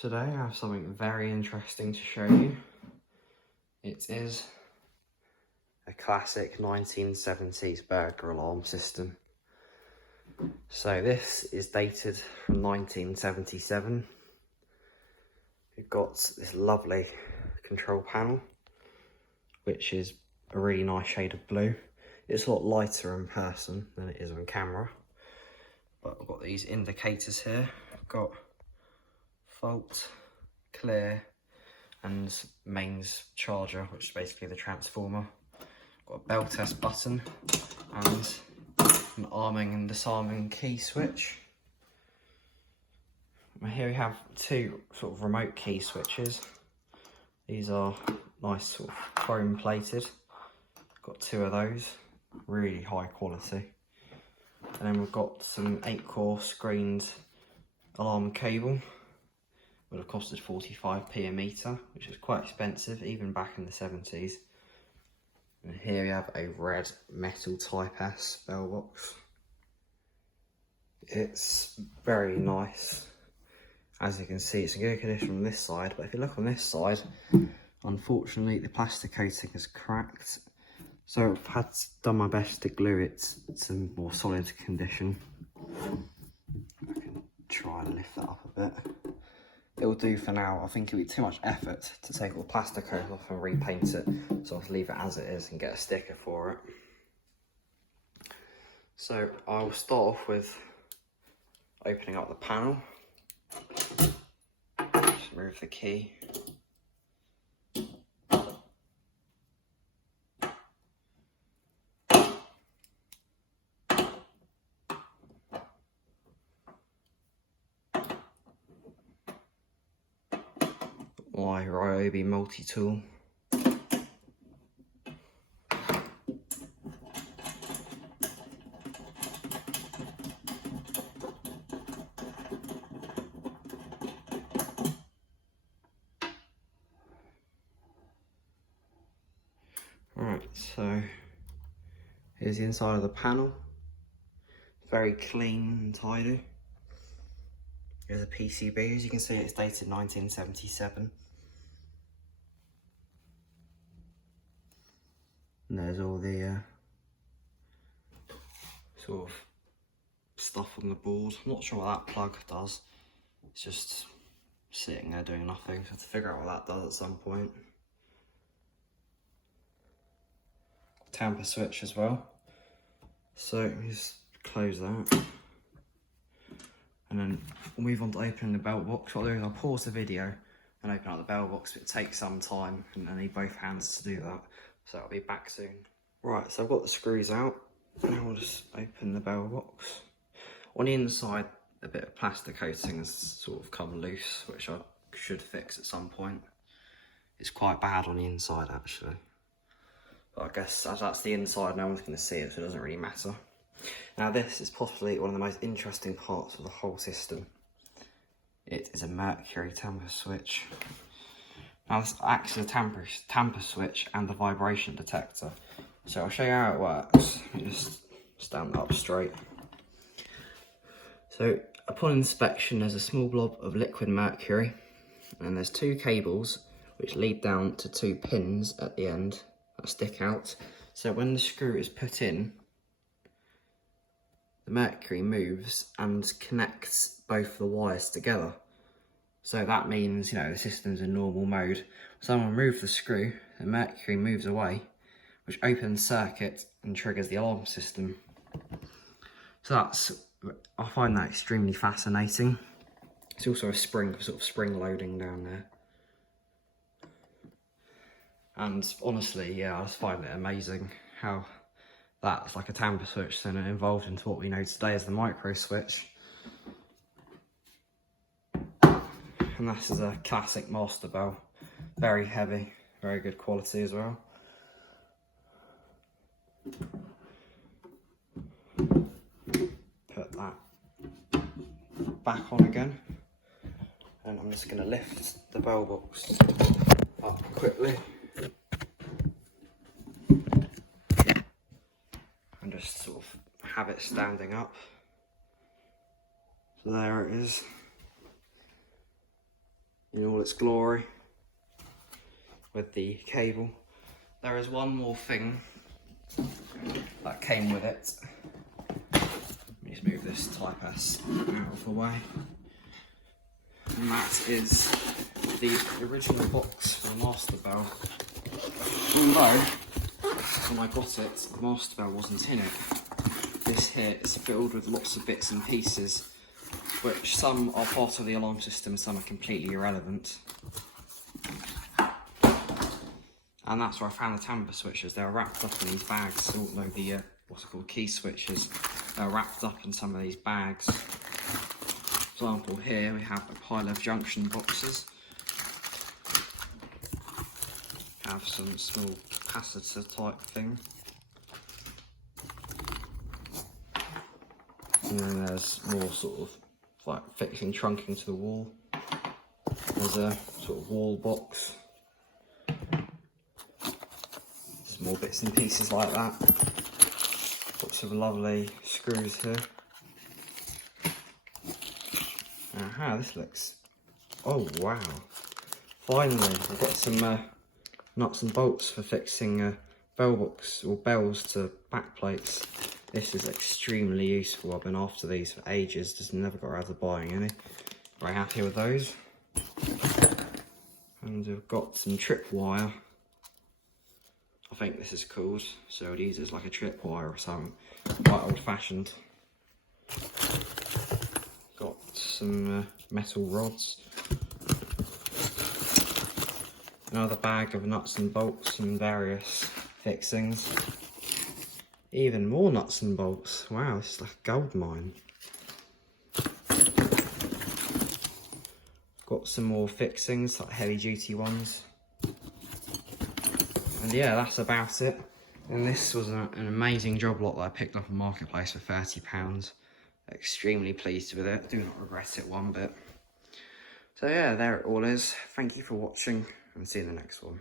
Today I have something very interesting to show you. It is a classic 1970s burglar alarm system. So this is dated from 1977. We've got this lovely control panel, which is a really nice shade of blue. It's a lot lighter in person than it is on camera. But I've got these indicators here. I've got fault, clear, and mains charger, which is basically the transformer. Got a bell test button and an arming and disarming key switch. And here we have two sort of remote key switches. These are nice sort of chrome plated. Got two of those, really high quality. And then we've got some 8-core screened alarm cable. Would have costed 45p a metre, which is quite expensive even back in the 70s. And here we have a red metal Type S bell box. It's very nice. As you can see, it's in good condition on this side, but if you look on this side, unfortunately the plastic coating is cracked. So I've done my best to glue it to more solid condition. I can try and lift that up a bit. It'll do for now. I think it'll be too much effort to take all the plastic coat off and repaint it, so I'll just leave it as it is and get a sticker for it. So I'll start off with opening up the panel. Just remove the key. My Ryobi multi-tool. Alright, so here's the inside of the panel. Very clean and tidy. Here's a PCB, as you can see it's dated 1977. And there's all the sort of stuff on the board. I'm not sure what that plug does. It's just sitting there doing nothing, so I have to figure out what that does at some point. Tamper switch as well. So just close that. And then we'll move on to opening the bell box. What I'll do is I'll pause the video and open up the bell box, but it takes some time and I need both hands to do that. So I'll be back soon. Right, so I've got the screws out. Now we'll just open the bell box. On the inside, a bit of plastic coating has sort of come loose, which I should fix at some point. It's quite bad on the inside actually. But I guess as that's the inside, no one's going to see it, so it doesn't really matter. Now this is possibly one of the most interesting parts of the whole system. It is a mercury tamper switch. Now this acts as a tamper switch and the vibration detector. So I'll show you how it works. Let me just stand up straight. So upon inspection there's a small blob of liquid mercury and there's two cables which lead down to two pins at the end that stick out. So when the screw is put in, the mercury moves and connects both the wires together. So that means, you know, the system's in normal mode. So when I remove the screw, the mercury moves away, which opens circuit and triggers the alarm system. So I find that extremely fascinating. It's also a sort of spring loading down there. And honestly, yeah, I just find it amazing how that's like a tamper switch then evolved into what we know today as the micro switch. And this is a classic master bell. Very heavy, very good quality as well. Put that back on again. And I'm just going to lift the bell box up quickly. And just sort of have it standing up. So there it is. in all its glory with the cable. There is one more thing that came with it. Let me just move this Type S out of the way. And that is the original box for the Master Bell. Although, when I got it, the Master Bell wasn't in it. This here is filled with lots of bits and pieces, which some are part of the alarm system, some are completely irrelevant. And that's where I found the tamper switches. They're wrapped up in these bags, although the what's it called, key switches, they're wrapped up in some of these bags. For example, here we have a pile of junction boxes. Have some small capacitor type thing. And then there's more sort of like fixing trunking to the wall. There's a sort of wall box. There's more bits and pieces like that. Lots of lovely screws here. Aha, this looks... oh wow. Finally, I've got some nuts and bolts for fixing bell box or bells to back plates. This is extremely useful. I've been after these for ages, just never got around to buying any. Very happy with those. And we've got some tripwire. I think this is called, so it uses like a tripwire or something. Quite old fashioned. Got some metal rods. Another bag of nuts and bolts and various fixings. Even more nuts and bolts. Wow, this is like a gold mine. Got some more fixings, like heavy duty ones. And yeah, that's about it. And this was an amazing job lot that I picked up on Marketplace for £30. Extremely pleased with it. Do not regret it one bit. So yeah, there it all is. Thank you for watching and see you in the next one.